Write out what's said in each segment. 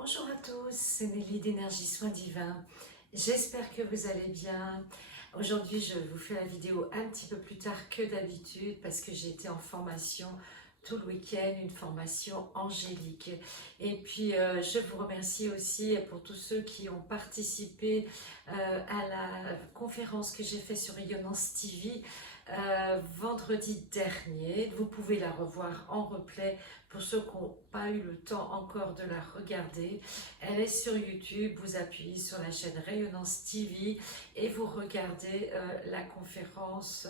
Bonjour à tous, c'est Nelly d'Énergie Soins Divins. J'espère que vous allez bien. Aujourd'hui, je vous fais la vidéo un petit peu plus tard que d'habitude parce que j'ai été en formation tout le week-end, une formation angélique. Et puis, je vous remercie aussi pour tous ceux qui ont participé à la conférence que j'ai faite sur Rayonnance TV vendredi dernier. Vous pouvez la revoir en replay pour ceux qui n'ont pas eu le temps encore de la regarder. Elle est sur YouTube, vous appuyez sur la chaîne Rayonnance TV et vous regardez la conférence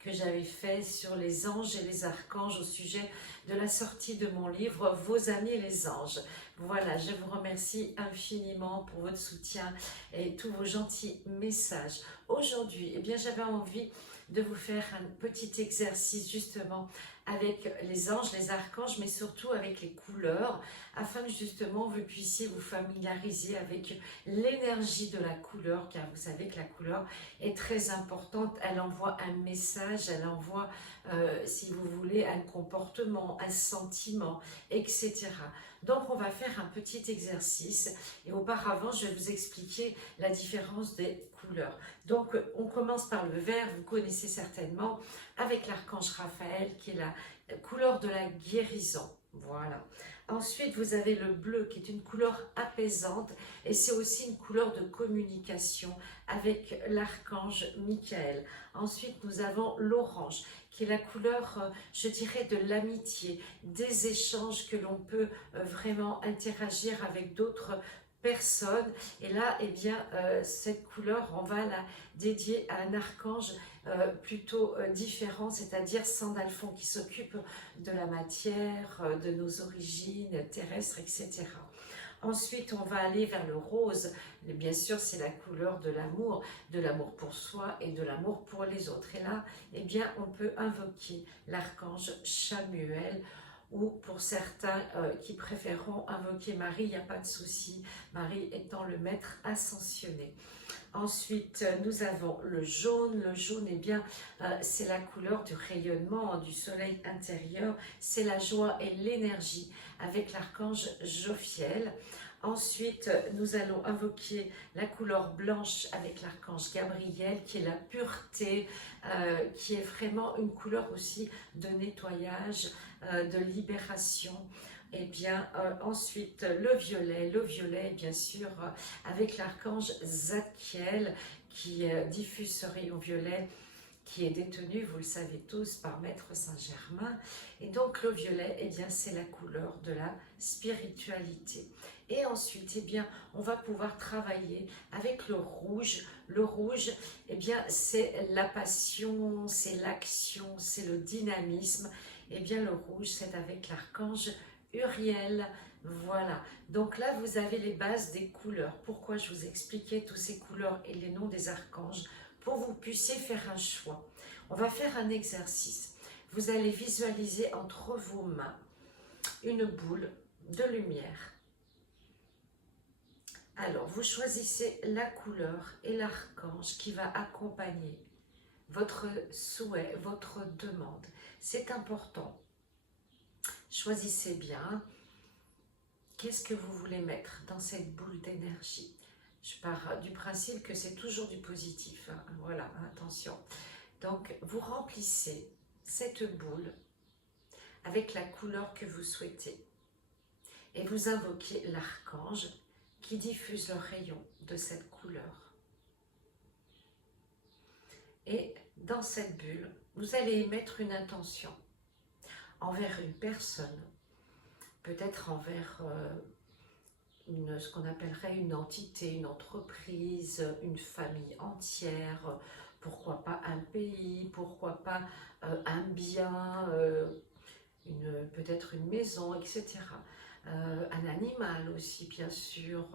que j'avais faite sur les anges et les archanges au sujet de la sortie de mon livre Vos amis les anges. Voilà, je vous remercie infiniment pour votre soutien et tous vos gentils messages. Aujourd'hui, eh bien, j'avais envie de vous faire un petit exercice justement avec les anges, les archanges, mais surtout avec les couleurs, afin que justement vous puissiez vous familiariser avec l'énergie de la couleur, car vous savez que la couleur est très importante, elle envoie un message, elle envoie, si vous voulez, un comportement, un sentiment, etc. Donc on va faire un petit exercice, et auparavant je vais vous expliquer la différence des couleurs. Donc on commence par le vert, vous connaissez certainement, avec l'archange Raphaël qui est la couleur de la guérison. Voilà. Ensuite, vous avez le bleu qui est une couleur apaisante et c'est aussi une couleur de communication avec l'archange Michael. Ensuite, nous avons l'orange qui est la couleur, je dirais, de l'amitié, des échanges que l'on peut vraiment interagir avec d'autres personnes. Et là, eh bien, cette couleur, on va la dédier à un archange plutôt différent, c'est-à-dire Sandalphon qui s'occupe de la matière, de nos origines terrestres, etc. Ensuite, on va aller vers le rose. Et bien sûr, c'est la couleur de l'amour pour soi et de l'amour pour les autres. Et là, eh bien, on peut invoquer l'archange Chamuel, ou pour certains qui préféreront invoquer Marie, il n'y a pas de souci, Marie étant le maître ascensionné. Ensuite, nous avons le jaune. Le jaune, eh bien, c'est la couleur du rayonnement, du soleil intérieur. C'est la joie et l'énergie avec l'archange Jophiel. Ensuite, nous allons invoquer la couleur blanche avec l'archange Gabriel, qui est la pureté, qui est vraiment une couleur aussi de nettoyage, de libération. Et bien, ensuite, le violet, bien sûr, avec l'archange Zadkiel qui diffuse ce rayon violet qui est détenu, vous le savez tous, par Maître Saint-Germain. Et donc, le violet, eh bien, c'est la couleur de la spiritualité. Et ensuite, eh bien, on va pouvoir travailler avec le rouge. Le rouge, eh bien, c'est la passion, c'est l'action, c'est le dynamisme. Eh bien, le rouge, c'est avec l'archange Uriel. Voilà, donc là vous avez les bases des couleurs. Pourquoi je vous expliquais toutes ces couleurs et les noms des archanges? Pour que vous puissiez faire un choix. On va faire un exercice. Vous allez visualiser entre vos mains une boule de lumière. Alors, vous choisissez la couleur et l'archange qui va accompagner votre souhait, votre demande. C'est important. Choisissez bien. Qu'est-ce que vous voulez mettre dans cette boule d'énergie? Je pars du principe que c'est toujours du positif. Hein. Voilà, attention. Donc, vous remplissez cette boule avec la couleur que vous souhaitez. Et vous invoquez l'archange qui diffuse le rayon de cette couleur. Et dans cette bulle, vous allez émettre une intention envers une personne, peut-être envers ce qu'on appellerait une entité, une entreprise, une famille entière, pourquoi pas un pays, pourquoi pas un bien, peut-être une maison, etc. Un animal aussi, bien sûr.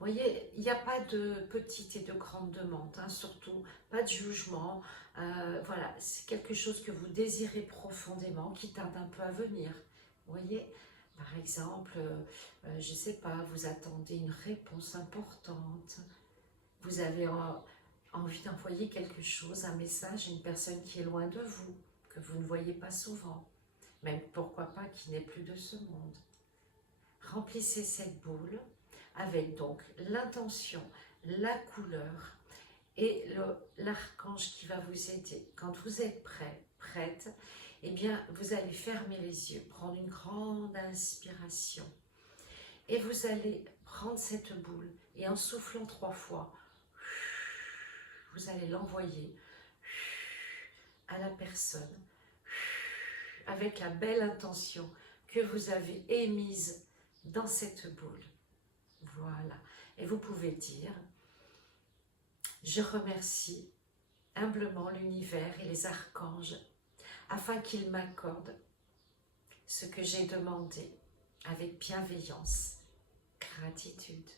Vous voyez, il n'y a pas de petite et de grande demande, hein, surtout pas de jugement. Voilà, c'est quelque chose que vous désirez profondément, qui tarde un peu à venir. Vous voyez, par exemple, je ne sais pas, vous attendez une réponse importante, vous avez envie d'envoyer quelque chose, un message à une personne qui est loin de vous, que vous ne voyez pas souvent, même pourquoi pas qui n'est plus de ce monde. remplissez cette boule avec donc l'intention, la couleur et l'archange qui va vous aider. Quand vous êtes prêt, prête, eh bien vous allez fermer les yeux, prendre une grande inspiration et vous allez prendre cette boule et en soufflant 3 fois, vous allez l'envoyer à la personne avec la belle intention que vous avez émise dans cette boule. Voilà. Et vous pouvez dire, je remercie humblement l'univers et les archanges afin qu'ils m'accordent ce que j'ai demandé avec bienveillance, gratitude.